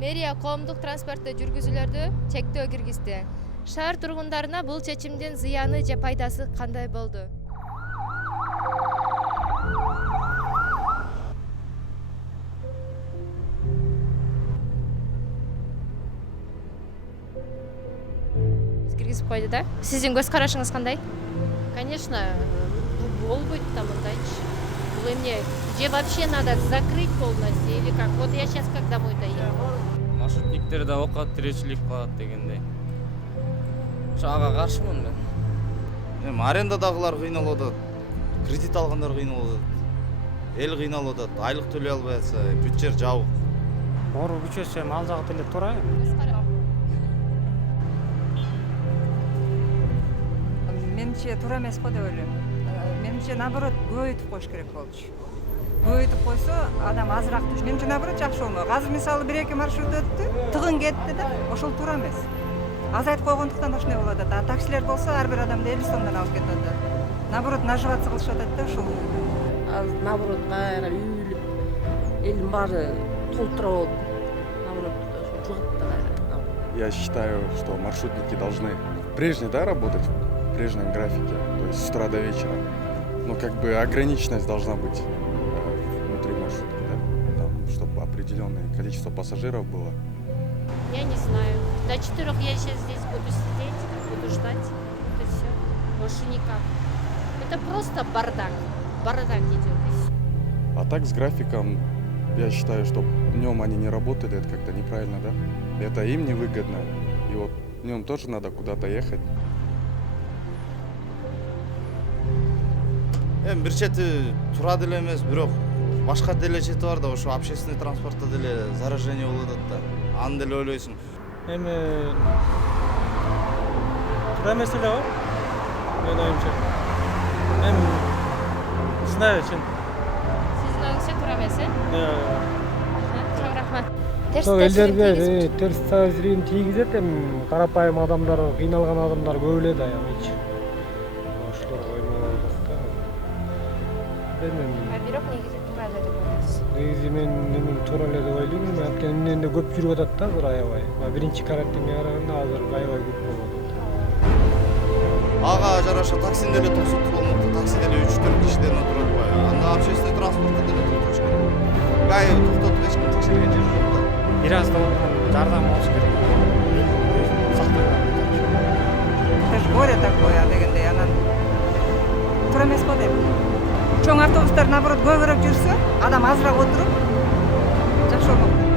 Мэрия коомдук транспортто жүргүзүүлөрдү чектөө киргизди. Шаар тургундарына бул чечимдин зыяны же пайдасы кандай болду? Киргизип койду да. Сиздин көз карашыңыз кандай? Конечно, болбойт да мындайчы. Бул эмне? Же вообще надо закрыть полностью или как? Вот я сейчас как домой доеду. Маршрутниктерде оокат тирешчилик кылат дегендей. Ага каршымын мен. Эми арендадагылар кыйналып атат, кредит алгандар кыйналып атат, эл кыйналып атат, айлык төлөй албай атса, бүт жер жабык. Ору көчөсү эми ал жагы деле туура. Менимче туура эмес го деп ойлойм. Менимче наоборот көбөйтүп коюш керек болчу. Көбөйтүп койсо адам азыраак түш. Менимче наоборот жакшы болмок. Азыр мисалы 1-2 маршрут өттү, тыгын кетти да, ошол туура эмес. Азайтып койгондуктан ошондой болуп атат. А таксилер болсо ар бир адамды 50 сомдон алып кетип атат. Наоборот наживаться кылышып атат да ушул. Азыр наоборот баары үйүлүп, элдин баары толтура болуп, наоборот жугат да кайра. Я считаю, что маршрутники должны прежне, да, работать в прежнем графике, то есть с утра до вечера. Но как бы ограниченность должна быть внутри маршрутки, да? Там, чтобы определенное количество пассажиров было. Я не знаю. До 4 я сейчас здесь буду сидеть, буду ждать. Это все. Больше никак. Это просто бардак. Бардак идет и все. А так с графиком, я считаю, что днем они не работали, это как-то неправильно, да? Это им невыгодно. И вот днем тоже надо куда-то ехать. Эми бир чети туура деле эмес, бирок башка деле чети бар да, ошо общественный транспортто деле заражение болуп атат да. Аны деле ойлойсуң. Эми туура эмес эле го. Менин оюмча. Эми знаю, чын. Сиздин оюңузча туура эмес, Çok рахмат. Ошол элдерге терс таасирин тийгизет, эми карапайым адамдар, кыйналган адамдар көп эле да аябайчы. Ошолор коймой атат да. А бирок негизи туура эле деп ойлойсуз. Негизи мен туура эле деп ойлойм, анткени эмнеде көп жүрүп атат да азыр аябай. Биринчи карантинге караганда азыр аябай көп болуп атат. Ага жараша таксини деле токсоттур болмокто, такси деле 3-4 кишиден отуруп атпайбы. Анда общественный транспортто деле токтош керек. Гай токтотуп эч ким текшерген жери жок да. Бир аз да жардам болуш керек. Это ж горе такое дегендей анан. Туура эмес го дейм. Чоң автобустар наоборот көбүрөөк жүрсө, адам азыраак отуруп жакшы болмок.